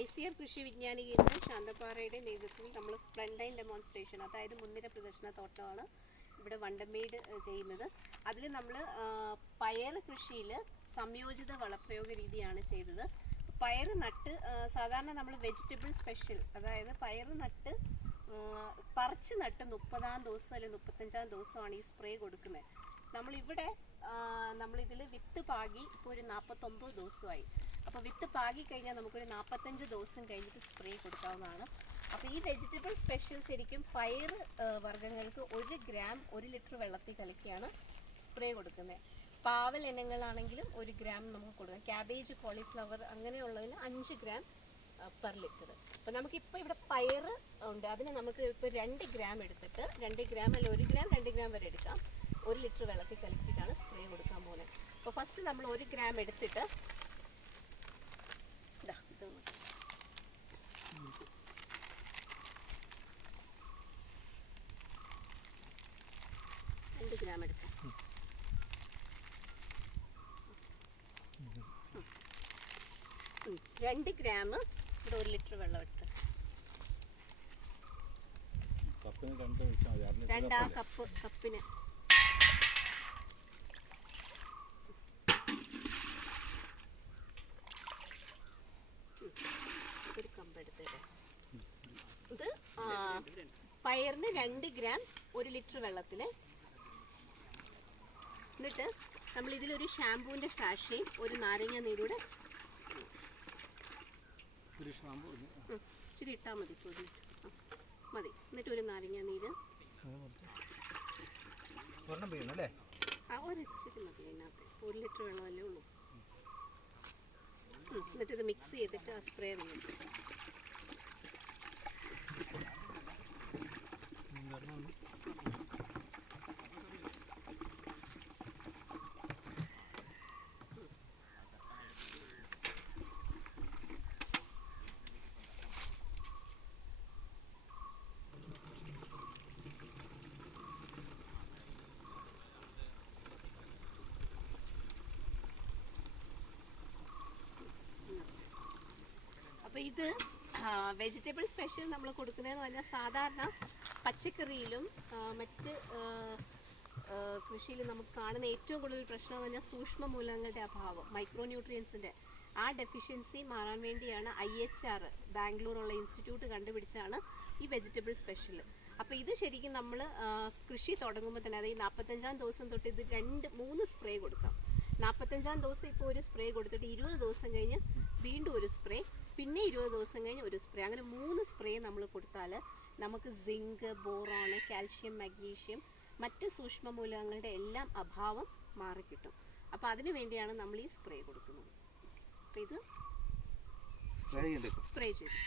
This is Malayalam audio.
ICR കൃഷി വിജ്ഞാന കേന്ദ്രം ശാന്തപാറയുടെ നേതൃത്വത്തിൽ നമ്മൾ ഫ്രണ്ട് ലൈൻ ഡെമോൺസ്ട്രേഷൻ, അതായത് മുൻനിര പ്രദർശന തോട്ടമാണ് ഇവിടെ വണ്ടമേട് ചെയ്യുന്നത്. അതിൽ നമ്മൾ പയർ കൃഷിയിൽ സംയോജിത വളപ്രയോഗ രീതിയാണ് ചെയ്തത്. പയർ നട്ട് സാധാരണ നമ്മൾ വെജിറ്റബിൾ സ്പെഷ്യൽ, അതായത് പയർ നട്ട് പറിച്ച് നട്ട് 30-ാം ദിവസം അല്ലെങ്കിൽ 35-ാം ദിവസമാണ് ഈ സ്പ്രേ കൊടുക്കുന്നത്. നമ്മളിതിൽ വിത്ത് പാകി ഇപ്പോൾ ഒരു 49 ദിവസമായി. അപ്പോൾ വിത്ത് പാകി കഴിഞ്ഞാൽ നമുക്കൊരു 45 ദിവസം കഴിഞ്ഞിട്ട് സ്പ്രേ കൊടുക്കാവുന്നതാണ്. അപ്പോൾ ഈ വെജിറ്റബിൾ സ്പെഷ്യൽ ശരിക്കും പയർ വർഗ്ഗങ്ങൾക്ക് 1 ഗ്രാം 1 ലിറ്റർ വെള്ളത്തിൽ കലക്കിയാണ് സ്പ്രേ കൊടുക്കുന്നത്. പാവൽ ഇനങ്ങളാണെങ്കിലും 1 ഗ്രാം നമുക്ക് കൊടുക്കാം. ക്യാബേജ്, കോളിഫ്ലവർ അങ്ങനെയുള്ളതിന് 5 ഗ്രാം പെർ ലിറ്റർ. അപ്പോൾ നമുക്കിപ്പോൾ ഇവിടെ പയർ ഉണ്ട്, അതിന് നമുക്ക് ഇപ്പോൾ 2 ഗ്രാം എടുത്തിട്ട് 2 ഗ്രാം അല്ല 1 ഗ്രാം 2 ഗ്രാം വരെ എടുക്കാം. 1 ലിറ്റർ വെള്ളത്തിൽ കലക്കിയിട്ടാണ് സ്പ്രേ കൊടുക്കാൻ പോകുന്നത്. അപ്പോൾ ഫസ്റ്റ് നമ്മൾ 1 ഗ്രാം എടുത്തിട്ട് 2 ഗ്രാം എടുക്കാം. 2 ഗ്രാം ഇവിടെ 1 ലിറ്റർ വെള്ളം എടുത്ത് 2 കപ്പിന് ഒരു കമ്പ് എടുത്തിട്ട് ഇത് പയറിന് 2 ഗ്രാം 1 ലിറ്റർ വെള്ളത്തിൽ. എന്നിട്ട് നമ്മൾ ഇതിലൊരു ഷാമ്പൂവിൻ്റെ സാഷയും ഒരു നാരങ്ങ നീരൂടെ ഇച്ചിരി ഇട്ടാൽ മതി, മതി. എന്നിട്ട് ഒരു നാരങ്ങ നീര് ഒരിച്ചിരി മതി അതിനകത്ത്. 1 ലിറ്റർ വെള്ളമല്ലേ ഉള്ളൂ. എന്നിട്ട് ഇത് മിക്സ് ചെയ്തിട്ട് ആ സ്പ്രേ ചെയ്യും. അപ്പോൾ ഇത് വെജിറ്റബിൾ സ്പെഷ്യൽ നമ്മൾ കൊടുക്കുന്നതെന്ന് പറഞ്ഞാൽ സാധാരണ പച്ചക്കറിയിലും മറ്റ് കൃഷിയിലും നമുക്ക് കാണുന്ന ഏറ്റവും കൂടുതൽ പ്രശ്നം എന്ന് പറഞ്ഞാൽ സൂക്ഷ്മ മൂലകങ്ങളുടെ അഭാവം, മൈക്രോ ന്യൂട്രിയൻസിൻ്റെ ആ ഡെഫിഷ്യൻസി മാറാൻ വേണ്ടിയാണ് IHR ബാംഗ്ലൂരുള്ള ഇൻസ്റ്റിറ്റ്യൂട്ട് കണ്ടുപിടിച്ചാണ് ഈ വെജിറ്റബിൾ സ്പെഷ്യൽ. അപ്പോൾ ഇത് ശരിക്കും നമ്മൾ കൃഷി തുടങ്ങുമ്പോൾ തന്നെ, അതായത് 45-ാം ദിവസം തൊട്ട് ഇത് 2-3 സ്പ്രേ കൊടുക്കാം. 45-ാം ദിവസം ഇപ്പോൾ ഒരു സ്പ്രേ കൊടുത്തിട്ട് 20 ദിവസം കഴിഞ്ഞ് വീണ്ടും ഒരു സ്പ്രേ, പിന്നെ 20 ദിവസം കഴിഞ്ഞ് ഒരു സ്പ്രേ, അങ്ങനെ 3 സ്പ്രേ നമ്മൾ കൊടുത്താൽ നമുക്ക് സിങ്ക്, ബോറോൺ, കാൽഷ്യം, മഗ്നീഷ്യം, മറ്റ് സൂക്ഷ്മ മൂലകങ്ങളുടെ എല്ലാം അഭാവം മാറിക്കിട്ടും. അപ്പോൾ അതിനു വേണ്ടിയാണ് നമ്മൾ ഈ സ്പ്രേ കൊടുക്കുന്നത്. അപ്പോൾ ഇത് സ്പ്രേ ചെയ്തു.